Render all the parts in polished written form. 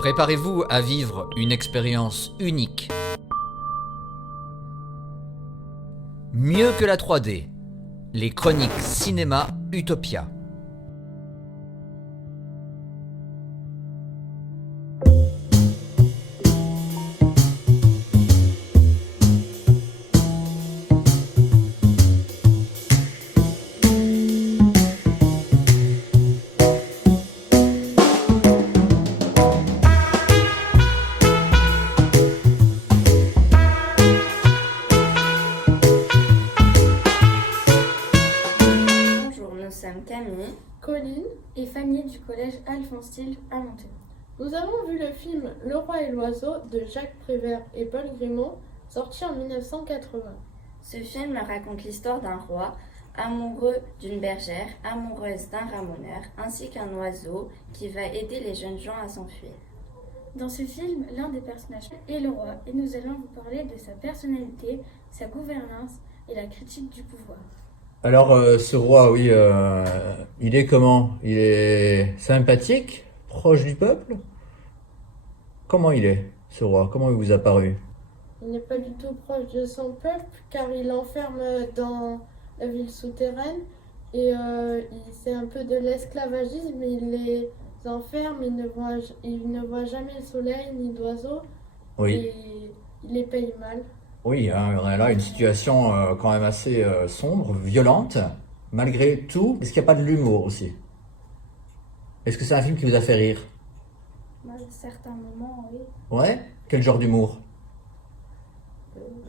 Préparez-vous à vivre une expérience unique. Mieux que la 3D, les chroniques cinéma Utopia. Nous sommes Camille, Colline et Fanny du collège Alphonse-Style à Montaix. Nous avons vu le film Le Roi et l'Oiseau de Jacques Prévert et Paul Grimaud, sorti en 1980. Ce film raconte l'histoire d'un roi, amoureux d'une bergère, amoureuse d'un ramoneur, ainsi qu'un oiseau qui va aider les jeunes gens à s'enfuir. Dans ce film, l'un des personnages est le roi et nous allons vous parler de sa personnalité, sa gouvernance et la critique du pouvoir. Alors, ce roi, oui, il est comment? Il est sympathique, proche du peuple? Comment il est, ce roi? Comment il vous a paru? Il n'est pas du tout proche de son peuple car il l'enferme dans la ville souterraine et c'est un peu de l'esclavagisme, il les enferme, il ne voit jamais le soleil ni d'oiseaux Oui, et il les paye mal. oui, hein, on a là une situation quand même assez sombre, violente, malgré tout. Est-ce qu'il n'y a pas de l'humour aussi? Est-ce que c'est un film qui vous a fait rire? À certains moments, oui. Ouais? Quel genre d'humour?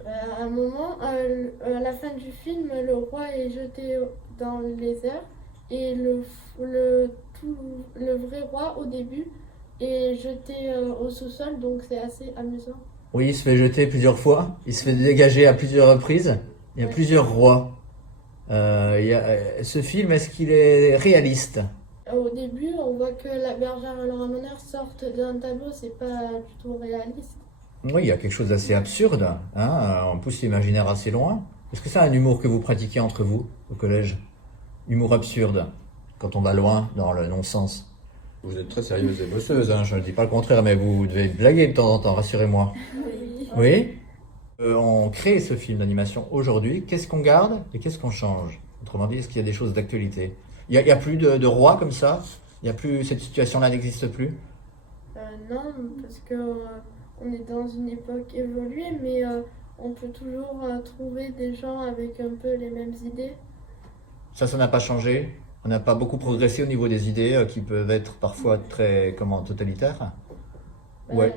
À un moment, à la fin du film, le roi est jeté dans les airs et le vrai roi au début est jeté au sous-sol, donc c'est assez amusant. Oui, il se fait jeter plusieurs fois, il se fait dégager à plusieurs reprises. Il y a plusieurs rois. Ce film, est-ce qu'il est réaliste? Au début, on voit que la bergère et le ramoneur sortent d'un tableau, c'est pas du tout réaliste. Oui, il y a quelque chose d'assez absurde, hein, on pousse l'imaginaire assez loin. Est-ce que c'est un humour que vous pratiquez entre vous, au collège? Humour absurde, quand on va loin dans le non-sens. Vous êtes très sérieuse et bosseuse, hein, je ne dis pas le contraire, mais vous devez blaguer de temps en temps, rassurez-moi. Oui? On crée ce film d'animation aujourd'hui, qu'est-ce qu'on garde et qu'est-ce qu'on change? Autrement dit, est-ce qu'il y a des choses d'actualité? Il y a plus de rois comme ça? Il y a plus, cette situation-là n'existe plus? Non, parce que on est dans une époque évoluée, mais on peut toujours trouver des gens avec un peu les mêmes idées. Ça n'a pas changé? On n'a pas beaucoup progressé au niveau des idées qui peuvent être parfois très, totalitaires? Ouais.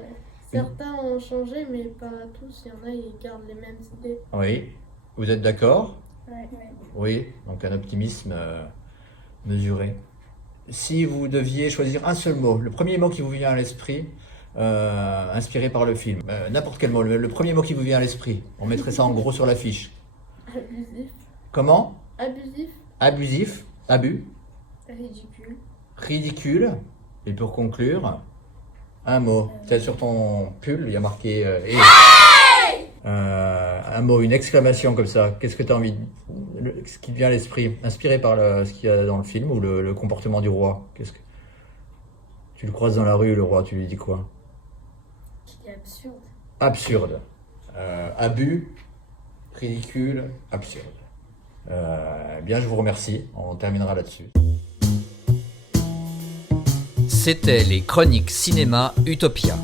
Certains ont changé, mais pas tous. Il y en a, ils gardent les mêmes idées. Oui. Vous êtes d'accord? Ouais. Oui. Donc un optimisme mesuré. Si vous deviez choisir un seul mot, le premier mot qui vous vient à l'esprit, inspiré par le film, n'importe quel mot, le premier mot qui vous vient à l'esprit, on mettrait ça en gros sur l'affiche. Abusif. Comment? Abusif. Abusif, abus, Ridicule. ridicule, et pour conclure, un mot. C'est sur ton pull, il y a marqué et. Un mot, une exclamation comme ça. Qu'est-ce que tu as envie ce qui te vient à l'esprit, inspiré par ce qu'il y a dans le film ou le comportement du roi? Qu'est-ce que tu le croises dans la rue, le roi, tu lui dis quoi? Qui est absurde. Absurde. Abus, ridicule, absurde. Bien, je vous remercie. On terminera là-dessus. C'était les chroniques cinéma Utopia.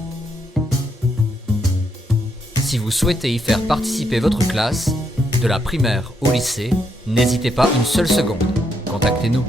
Si vous souhaitez y faire participer votre classe, de la primaire au lycée, n'hésitez pas une seule seconde. Contactez-nous.